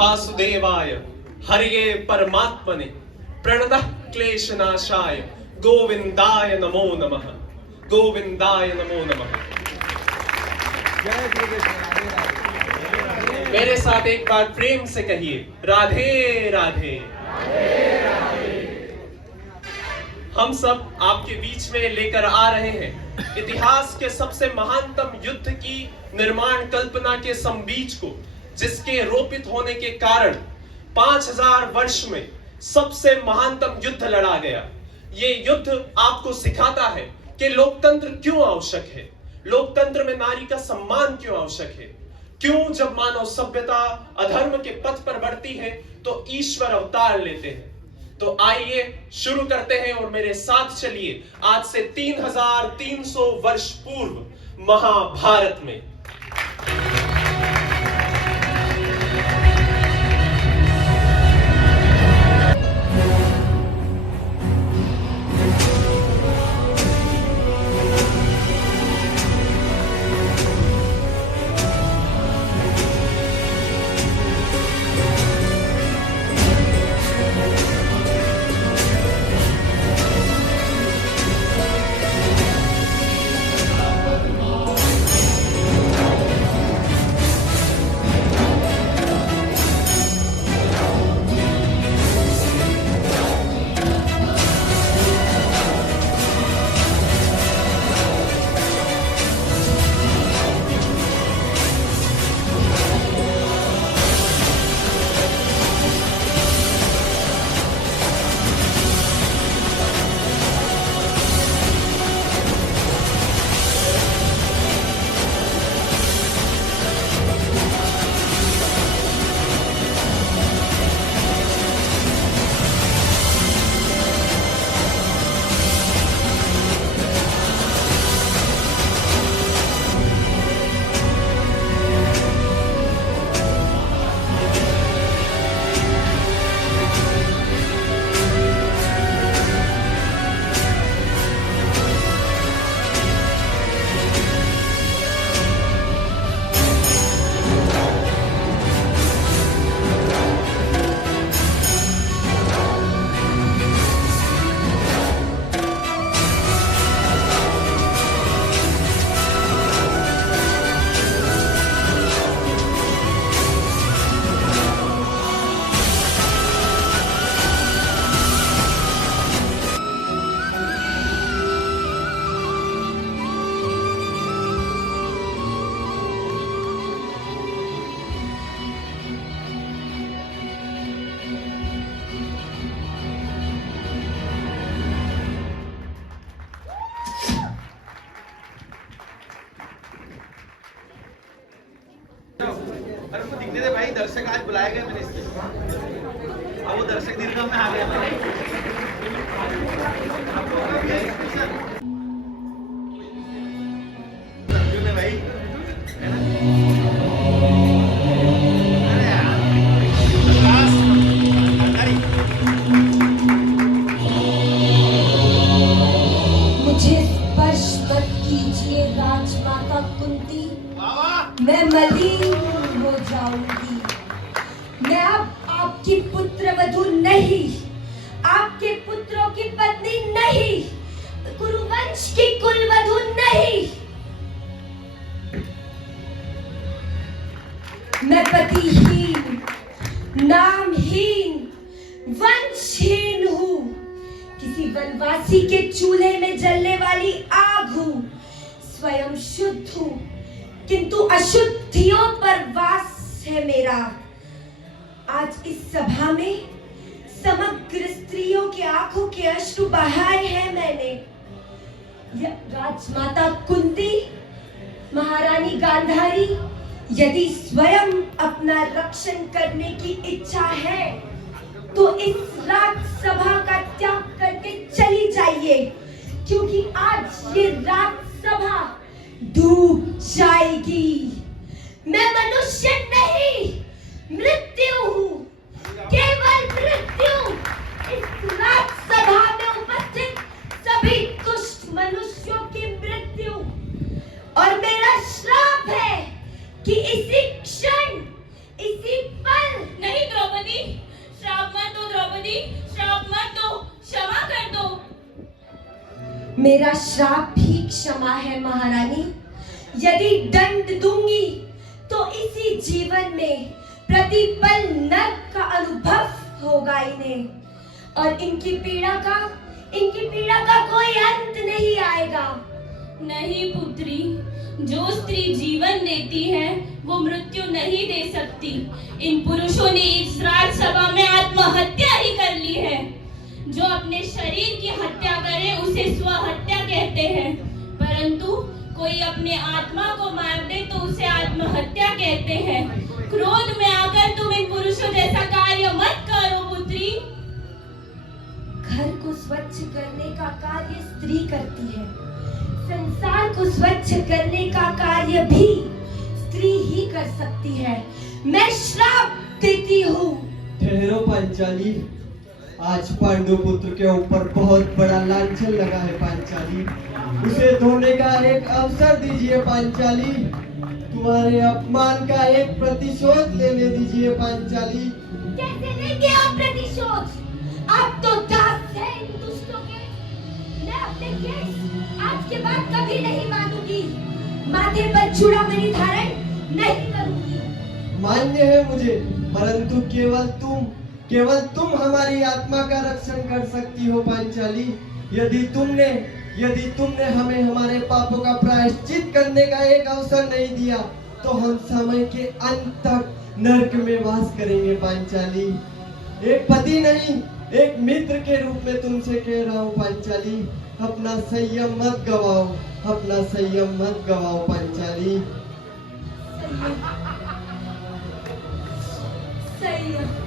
वासुदेवाय हरिये परमात्मने प्रणतः क्लेशनाशाय गोविंदाय नमो नमः। गोविंदाय नमो नमः। मेरे साथ एक बार प्रेम से कहिए राधे राधे। हम सब आपके बीच में लेकर आ रहे हैं इतिहास के सबसे महानतम युद्ध की निर्माण कल्पना के समबीज को, जिसके रोपित होने के कारण 5000 वर्ष में सबसे महानतम युद्ध लड़ा गया। ये युद्ध आपको सिखाता है कि लोकतंत्र क्यों आवश्यक है, लोकतंत्र में नारी का सम्मान क्यों आवश्यक है, क्यों जब मानव सभ्यता अधर्म के पथ पर बढ़ती है तो ईश्वर अवतार लेते हैं। तो आइए शुरू करते हैं और मेरे साथ चलिए आज से 3300 वर्ष पूर्व महाभारत में। अरे उनको दिखने दे भाई, दर्शक आज बुलाए गए मैंने इसलिए। अब वो दर्शक दीर्घम में आ गया भाई। मुझे स्पर्श मत कीजिए राजमाता कुंती, मैं मलिन हो जाऊंगी। मैं अब आपकी पुत्रवधू नहीं, आपके पुत्रों की पत्नी नहीं, कुरुवंश की कुलवधू नहीं। मैं पतिहीन, नामहीन, वंशहीन हूँ। किसी वनवासी के चूल्हे में जलने वाली आग हूँ। स्वयं शुद्ध हूँ किंतु अशुद्धियों पर वास है मेरा। आज इस सभा में समग्र स्त्रियों की आंखों के अश्रु बहाए हैं मैंने। राजमाता कुंती, महारानी गांधारी, यदि स्वयं अपना रक्षण करने की इच्छा है तो इस राजसभा का त्याग करके चली जाइए, क्योंकि आज ये राजसभा डूब जाएगी। मैं मनुष्य नहीं, मृत्यु हूँ, केवल मृत्यु। इस राजसभा में उपस्थित सभी दुष्ट मनुष्यों की मृत्यु। और मेरा श्राप है कि इसी क्षण, इसी पल नहीं मेरा श्राप भी क्षमा है महारानी। यदि दंड दूंगी तो इसी जीवन में प्रतिपल नरक का अनुभव होगा इन्हें, और इनकी पीड़ा का कोई अंत नहीं आएगा। नहीं पुत्री, जो स्त्री जीवन देती है वो मृत्यु नहीं दे सकती। इन पुरुषों ने इस राजसभा में आत्महत्या ही कर ली है। जो अपने शरीर की हत्या करे उसे स्वहत्या कहते हैं, परंतु कोई अपने आत्मा को मार दे तो उसे आत्महत्या कहते हैं। क्रोध में आकर तुम इन पुरुषों जैसा कार्य मत करो पुत्री। घर को स्वच्छ करने का कार्य स्त्री करती है, संसार को स्वच्छ करने का कार्य भी स्त्री ही कर सकती है। मैं श्राप देती हूँ। ठहरो पांचाली, आज पांडु पुत्र के ऊपर बहुत बड़ा लांछन लगा है पांचाली, उसे धोने का एक अवसर दीजिए पांचाली, तुम्हारे अपमान का एक प्रतिशोध लेने दीजिए पांचाली। कैसे लेंगे आप प्रतिशोध? आप तो दास हैं इन दुष्टों के। मैं अपने केस आज के बाद कभी नहीं मानूंगी, माथे पर चूड़ामणि धारण नहीं करूंगी। मान्य है मुझे, परंतु केवल तुम हमारी आत्मा का रक्षण कर सकती हो पांचाली। यदि तुमने हमें हमारे पापों का प्रायश्चित करने का एक अवसर नहीं दिया तो हम समय के अंत तक नरक में वास करेंगे पांचाली। एक पति नहीं, एक मित्र के रूप में तुमसे कह रहा हूँ पांचाली, अपना संयम मत गवाओ, अपना संयम मत गवाओ पांचाली। संयम।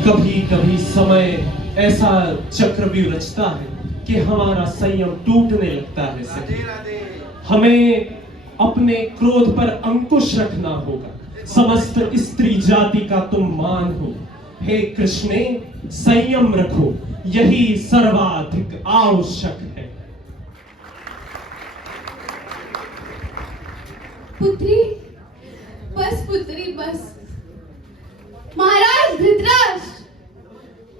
कभी कभी समय ऐसा चक्रव्यूह रचता है कि हमारा संयम टूटने लगता है। सखी, हमें अपने क्रोध पर अंकुश रखना होगा। समस्त स्त्री जाति का तुम मान हो। हे कृष्णे, संयम रखो, यही सर्वाधिक आवश्यक है। पुत्री, बस पुत्री बस। महाराज धृतराष्ट्र,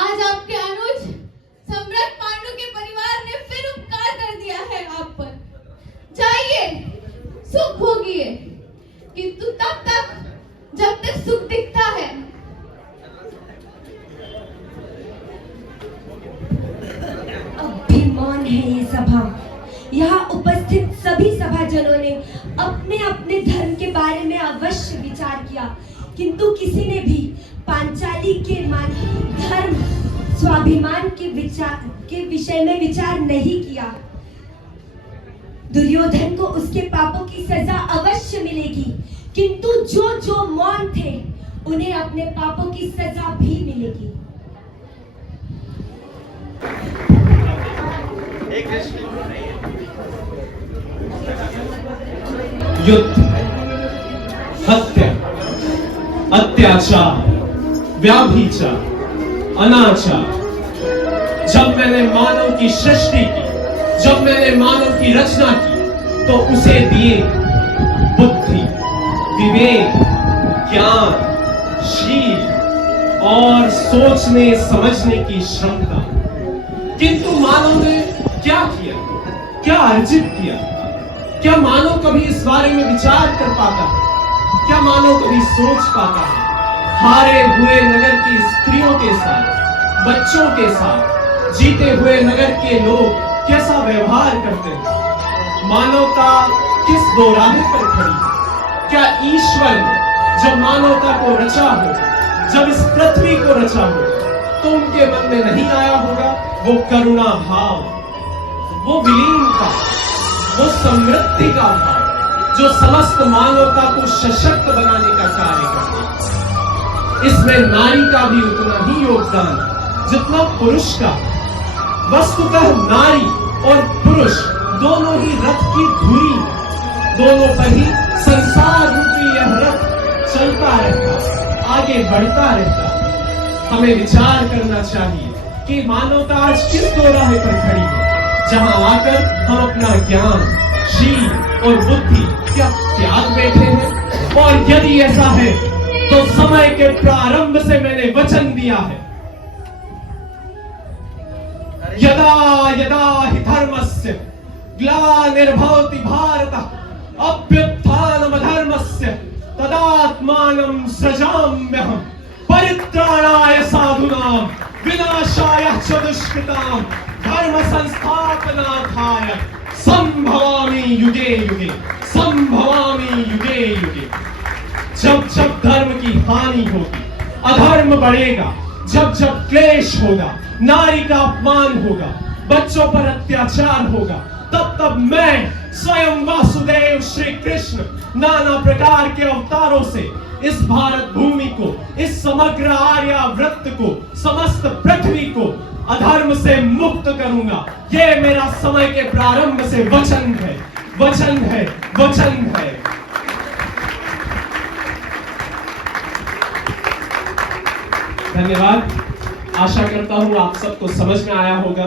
आज आपके अनुज सम्राट पांडु के परिवार ने फिर उपकार कर दिया है आप पर। जाइए, सुख भोगिए, किंतु तब तक जब तक सुख दिखता है। अब भी मौन है ये सभा। यहाँ उपस्थित सभी सभाजनों ने अपने अपने धर्म के बारे में अवश्य विचार किया, किंतु किसी ने भी पांचाली के धर्म स्वाभिमान के विषय में विचार नहीं किया। दुर्योधन को उसके पापों की सजा अवश्य मिलेगी, किंतु जो मौन थे उन्हें अपने पापों की सजा भी मिलेगी। युद्ध, हत्या, अत्याचार, व्याभिचार, अनाचार, जब मैंने मानव की सृष्टि की, जब मैंने मानव की रचना की, तो उसे दिए बुद्धि, विवेक, ज्ञान, शील और सोचने समझने की क्षमता। किंतु मानव ने क्या किया, क्या अर्जित किया? क्या मानव कभी इस बारे में विचार कर पाता है? क्या मानव कभी सोच पाता है? हारे हुए नगर की स्त्रियों के साथ, बच्चों के साथ जीते हुए नगर के लोग कैसा व्यवहार करते हैं? मानवता किस दोराहे पर खड़ी है? क्या ईश्वर जब मानवता को रचा हो, जब इस पृथ्वी को रचा हो, तो उनके मन में नहीं आया होगा वो करुणा भाव, वो विलीनता, वो समृद्धि का भाव जो समस्त मानवता को सशक्त बनाने का कार्य करती है। इसमें नारी का भी उतना ही योगदान जितना पुरुष का। वस्तुतः नारी और पुरुष दोनों ही रथ की धुरी, दोनों पर ही संसार रूपी यह रथ चलता रहता, आगे बढ़ता रहता। हमें विचार करना चाहिए कि मानवता आज किस दोराहे पर खड़ी है। जहां आकर हम अपना ज्ञान, शील और बुद्धि क्या त्याग बैठे हैं? और यदि ऐसा है तो समय के प्रारंभ से मैंने वचन दिया है, यदा यदा हि धर्मस्य ग्लानिर्भवति भारत अभ्युत्थानम धर्मस्य तदात्मानं सृजाम्यहम् परित्राणाय साधूनां विनाशाय च दुष्कृतां धर्म संस्थापनार्थाय संभवामि युगे युगे, संभवामि युगे युगे। जब जब धर्म की हानि होगी, अधर्म बढ़ेगा, जब जब क्लेश होगा, नारी का अपमान होगा, बच्चों पर अत्याचार होगा, तब तब मैं स्वयं वासुदेव श्री कृष्ण नाना प्रकार के अवतारों से इस भारत भूमि को, इस समग्र आर्यावृत्त को, समस्त पृथ्वी को अधर्म से मुक्त करूंगा। ये मेरा समय के प्रारंभ से वचन है, वचन है, वचन है। धन्यवाद। आशा करता हूं आप सबको समझ में आया होगा।